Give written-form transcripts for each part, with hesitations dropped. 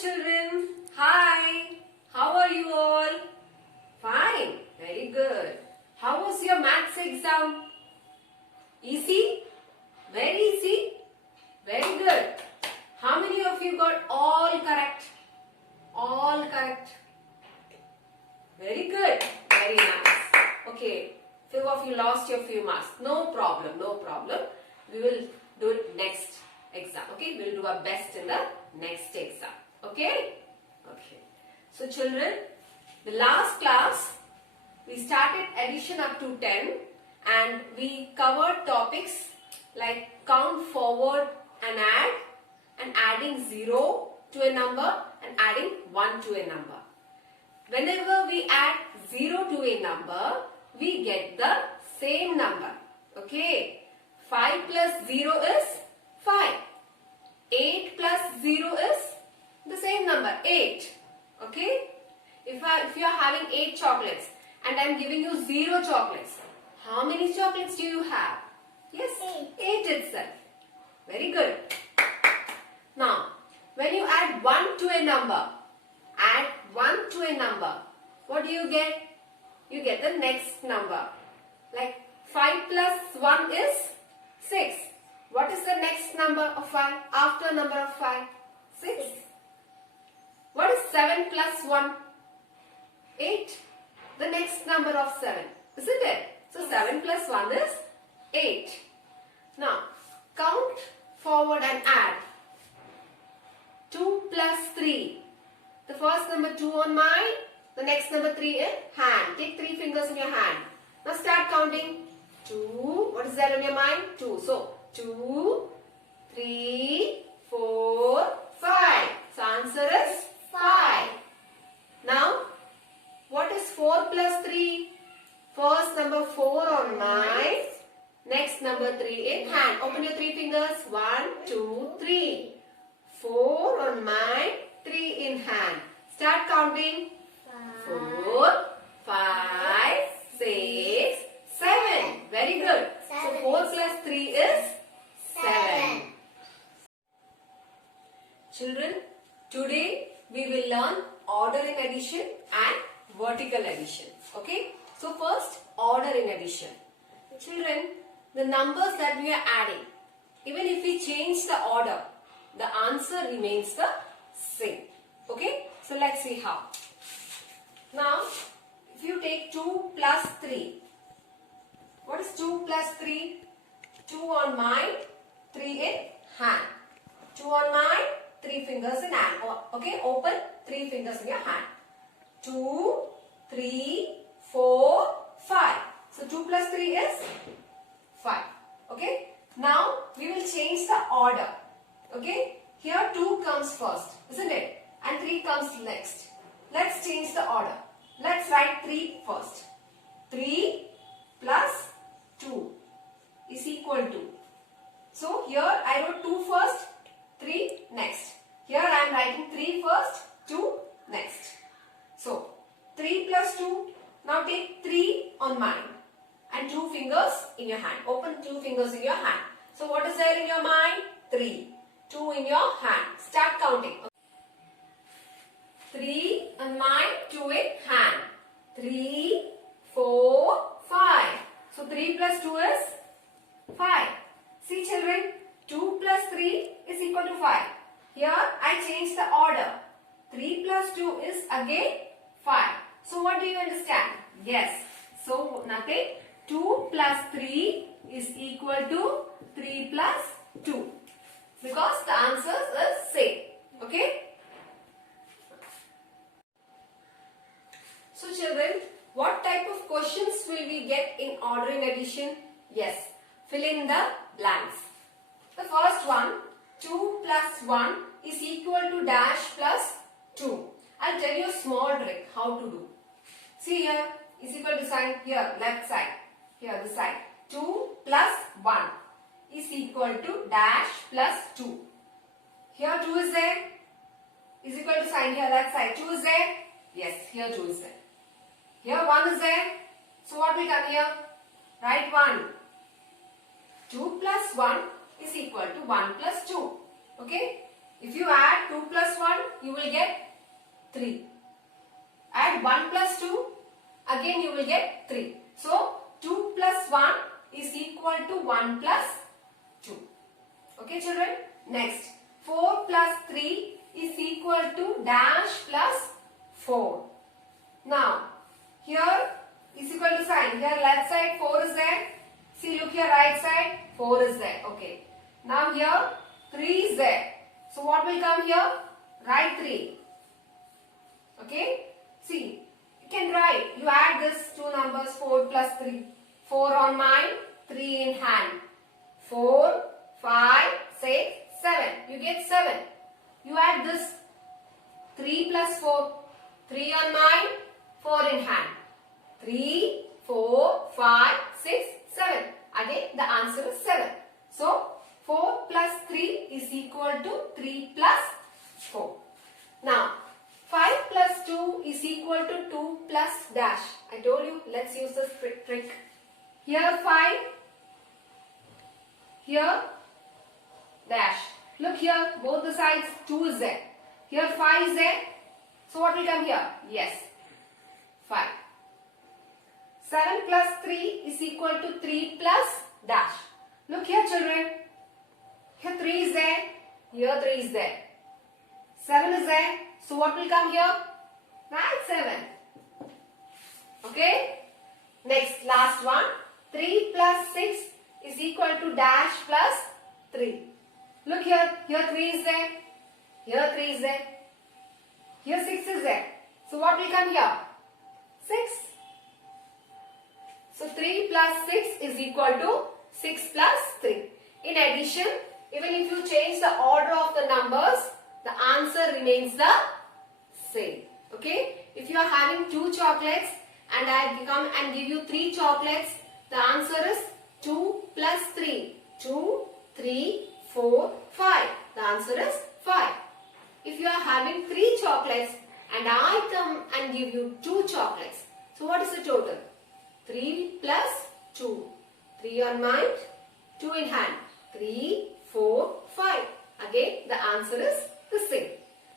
children. Hi. How are you all? Fine. Very good. How was your maths exam? Easy? Very easy? Very good. How many of you got all correct? All correct. Very good. Very nice. Okay. Few of you lost your few marks. No problem. No problem. We will do it next exam. Okay. We will do our best in the next exam. Okay. Okay. So children, the last class we started addition up to 10 and we covered topics like count forward and add and adding 0 to a number and adding 1 to a number. Whenever we add 0 to a number, we get the same number. Okay. 5 plus 0 is 5. 8 plus 0 is the same number, 8. Okay. If you are having 8 chocolates and I am giving you 0 chocolates, how many chocolates do you have? Yes, 8 itself. Very good. Now, when you add 1 to a number, add 1 to a number, what do you get? You get the next number. Like 5 plus 1 is 6. What is the next number of 5 after number of 5? 6. What is 7 plus 1? 8. The next number of 7. Isn't it? So 7 plus 1 is 8. Now, count forward and add. 2 plus 3. The first number 2 on mine. The next number 3 in hand. Take 3 fingers in your hand. Now start counting. 2. What is that on your mind? 2. So 2, 3, 4, 5. So answer is 5. Now what is 4 plus 3? First number 4 on mine. Next number 3 in hand. Open your 3 fingers. 1, 2, 3. 4 on mine. 3 in hand. Start counting. 4, 5, 6, 7. Very good. So 4 plus 3 is 7. Children, today we will learn order in addition and vertical addition. Okay. So first, order in addition. Children, the numbers that we are adding, even if we change the order, the answer remains the same. Okay. So let's see how. Now, if you take 2 plus 3, what is 2 plus 3? 2 on mine, 3 in hand. 2 on mine, 3 fingers in hand. Okay, open 3 fingers in your hand. 2, 3, 4, 5. So 2 plus 3 is 5. Okay. Now we will change the order. Okay. Here 2 comes first, isn't it? And 3 comes next. Let's change the order. Let's write 3 first. 3 plus 2 is equal to. So here I wrote 2 first, 3 next. Here I am writing 3 first, 2 next. So 3 plus 2. Now take 3 on mine and 2 fingers in your hand. Open 2 fingers in your hand. So what is there in your mind? 3. 2 in your hand. Start counting. 3 on mine, 2 in hand. 3, 4, 5. So 3 plus 2 is 5. See children, 2 plus 3 is equal to 5. Here I change the order. 3 plus 2 is again 5. So what do you understand? Yes. So nothing. 2 plus 3 is equal to 3 plus 2. Because the answers is same. Okay. So children, what type of questions will we get in order in addition? Yes. Fill in the blanks. The first one, 2 plus 1 is equal to dash plus 2. I'll tell you a small trick how to do. See here, is equal to sign here, left side. Here, this side. 2 plus 1 is equal to dash plus 2. Here 2 is there. Is equal to sign here, left side. 2 is there. Yes, here 2 is there. Here 1 is there. So what will come here? Write 1. 2 plus 1 is equal to 1 plus 2. Okay. If you add 2 plus 1, you will get 3. Add 1 plus 2, again you will get 3. So 2 plus 1 is equal to 1 plus 2. Okay children? Next, 4 plus 3 is equal to dash plus 4. Now, here is equal to sign. Here left side 4 is there. See, look here, right side 4 is there. Okay. Now here 3 is there. So what will come here? Write 3. Okay. See, you can write. You add this two numbers 4 plus 3. 4 on mind, 3 in hand. 4, 5, 6, 7. You get 7. You add this 3 plus 4. 3 on mind, 4 in hand. 3, 4, 5, 6, 7. Again the answer is 7. So 4 plus 3 is equal to 3 plus 4. Now 5 plus 2 is equal to 2 plus dash. I told you, let's use this trick. Here 5. Here dash. Look here, both the sides 2 is there. Here 5 is there. So what will come here? Yes, 5. 7 plus 3 is equal to 3 plus dash. Look here children. Here 3 is there. Here 3 is there. 7 is there. So what will come here? Write 7. Okay. Next, last one. 3 plus 6 is equal to dash plus 3. Look here. Here 3 is there. Here 3 is there. Here 6 is there. So what will come here? 6. So 3 plus 6 is equal to 6 plus 3. In addition, even if you change the order of the numbers, the answer remains the same. Okay? If you are having 2 chocolates and I come and give you 3 chocolates, the answer is 2 plus 3. 2, 3, 4, 5. The answer is 5. If you are having 3 chocolates and I come and give you 2 chocolates, so what is the total? 3 plus 2. 3 on mind, 2 in hand. 3, 4, 5. Again, the answer is the same.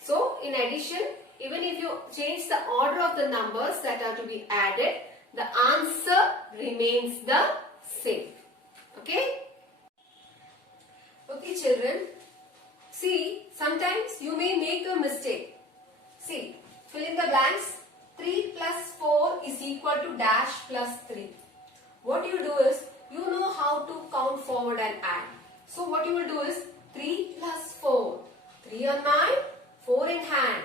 So, in addition, even if you change the order of the numbers that are to be added, the answer remains the same. Okay? Okay, children. See, sometimes you may make a mistake. See, fill in the blanks. 3 plus 4 is equal to dash plus 3. What you do is, you know how to count forward and add. So what you will do is, 3 plus 4. 3 on mind, 4 in hand.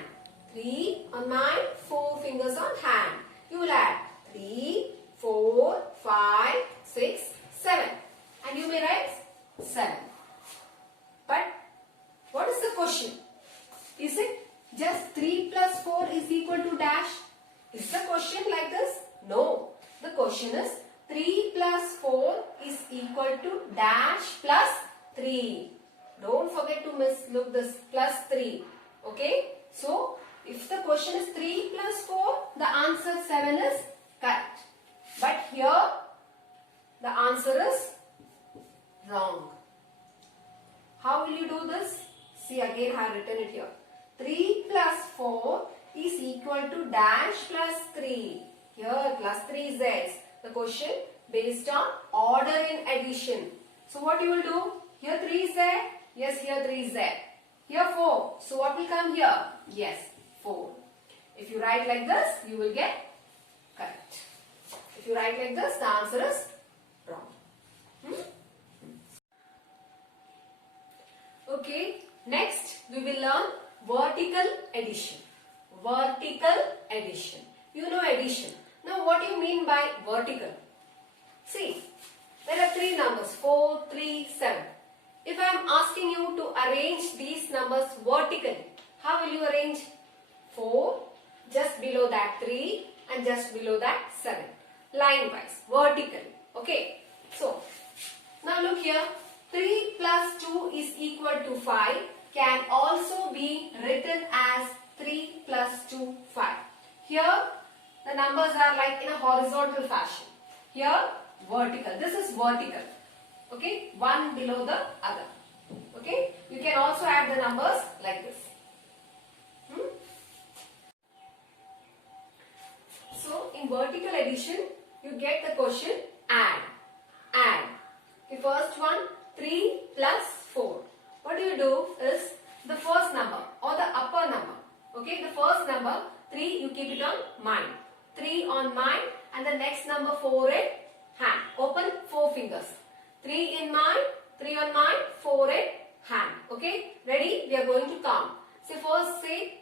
3 on mind, 4 fingers on hand. You will add 3, 4, 5, 6, 7. And you may write 7. But what is the question? Is it just 3 plus 4 is equal to dash? Is the question like this? No. The question is 3 plus 4 is equal to dash plus 3. Don't forget to look this plus 3. Okay? So, if the question is 3 plus 4, the answer 7 is correct. But here, the answer is wrong. How will you do this? See, again I have written it here. 3 plus 4 is equal to dash plus 3. Here plus 3 is there. The question based on order in addition. So what you will do? Here 3 is there. Yes, here 3 is there. Here 4. So what will come here? Yes, 4. If you write like this, you will get correct. If you write like this, the answer is wrong. Okay, next we will learn vertical addition. Vertical addition. You know addition. Now what do you mean by vertical? See, there are 3 numbers, 4, 3, 7. If I am asking you to arrange these numbers vertically, how will you arrange? 4, just below that 3 and just below that 7. Line wise, vertically. Okay. So, now look here. 3 plus 2 is equal to 5 can also be written as 3 plus 2, 5. Here, the numbers are like in a horizontal fashion. Here, vertical. This is vertical. Okay, one below the other. Okay, you can also add the numbers like this. in vertical addition, you get the question add. Add. The first one, 3 plus 4. What you do is the first number or the upper number. Okay, the first number 3 you keep it on mind. 3 on mind and the next number 4 in hand. Open 4 fingers. 3 in mind, 3 on mind, 4 in hand. Okay, ready? We are going to count. So first say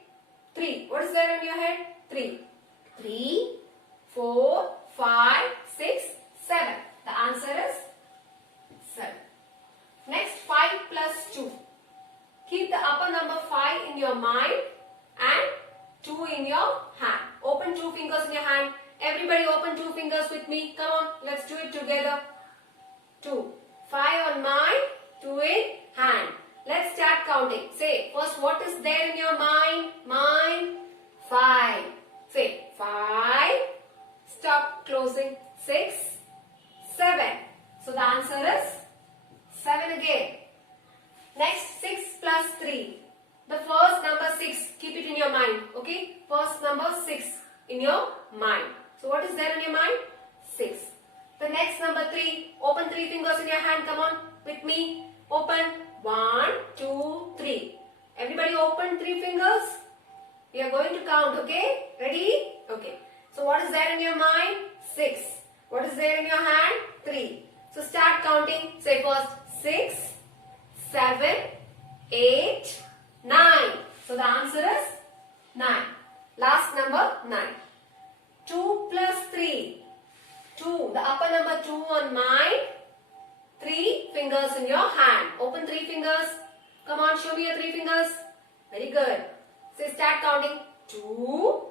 3. What is there in your head? 3. 3, 4, 5, 6, 7. The answer is 7. Next 5 plus 2. Keep the upper number 5 in your mind and 2 in your hand. Open 2 fingers in your hand. Everybody open 2 fingers with me. Come on, let's do it together. 2. 5 on mind, 2 in hand. Let's start counting. Say, first what is there in your mind? Mind, 5. Say, 5. Stop closing. 6, 7. So the answer is 7 again. Next, 6 plus 3. The first number 6, keep it in your mind. Okay? First number 6 in your mind. So what is there in your mind? 6. The next number 3. Open 3 fingers in your hand. Come on with me. Open. 1, 2, 3. Everybody open 3 fingers. We are going to count. Okay? Ready? Okay. So what is there in your mind? 6. What is there in your hand? 3. So start counting. Say first 6, 7, 8, 9. So the answer is 9. Last number 9. 2 plus 3. 2. The upper number 2 on mind. 3 fingers in your hand. Open 3 fingers. Come on, show me your 3 fingers. Very good. So start counting. 2,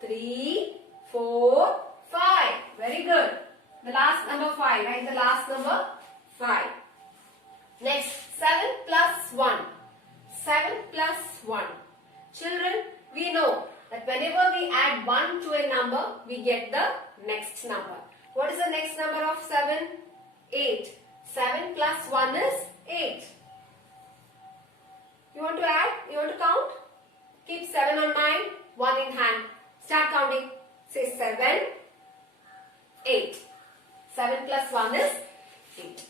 3, 4, 5. Very good. The last number 5. Write the last number 5. Next, 7 plus 1. 7 plus 1. Children, we know that whenever we add 1 to a number, we get the next number. What is the next number of 7? 8. 7 plus 1 is 8. You want to add? You want to count? Keep 7 on mind, 1 in hand. Start counting. Say 7, 8. 7 plus 1 is 8.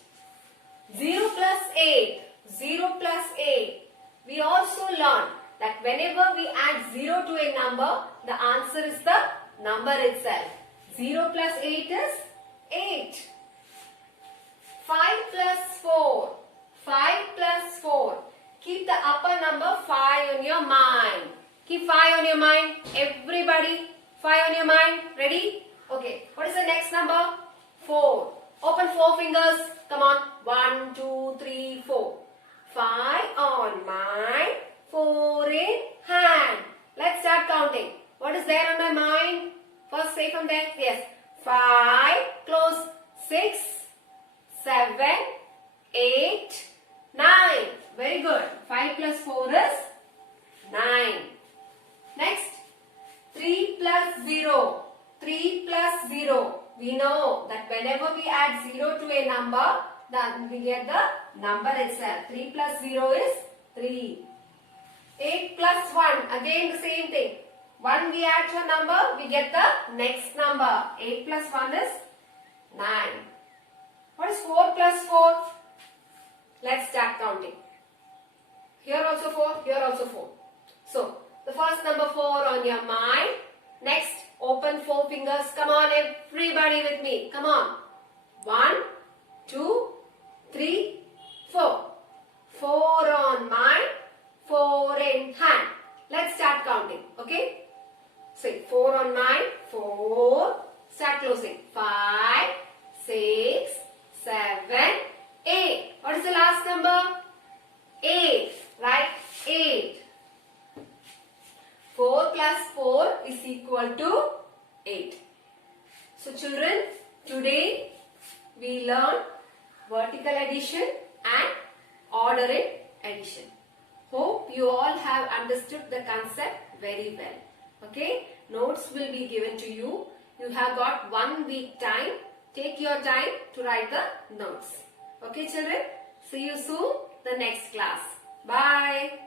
0 plus 8. 0 plus 8. We also learned that whenever we add 0 to a number, the answer is the number itself. 0 plus 8 is 8. 5 plus 4. 5 plus 4. Keep the upper number 5 on your mind. Keep 5 on your mind. Everybody, 5 on your mind. Ready? Okay. What is the next number? 4. Open 4 fingers. Come on. 1, 2, 3, 4. 5 on mind. 4 in hand. Let's start counting. What is there on my mind? First say from there. Yes. 5. Close. 6, 7, 8, 9. Very good. 5 plus 4 is 9. Next. 3 plus 0. 3 plus 0. We know that whenever we add 0 to a number, then we get the number itself. 3 plus 0 is 3. 8 plus 1. Again the same thing. 1 we add to a number, we get the next number. 8 plus 1 is 9. What is 4 plus 4? Let's start counting. Here also 4, here also 4. So, the first number 4 on your mind. Next, open 4 fingers. Come on, everybody with me. Come on. 1, 2, 3, 4. 4 on mind, 4 in hand. Let's start counting. Okay? Say 4 on mind, 4. Start closing. 5, 6, 7, 8. What is the last number? 8. Right? 8. 4 plus 4 is equal to 8. So children, today we learned vertical addition and order in addition. Hope you all have understood the concept very well. Okay? Notes will be given to you. You have got 1 week time. Take your time to write the notes. Okay children? See you soon the next class. Bye.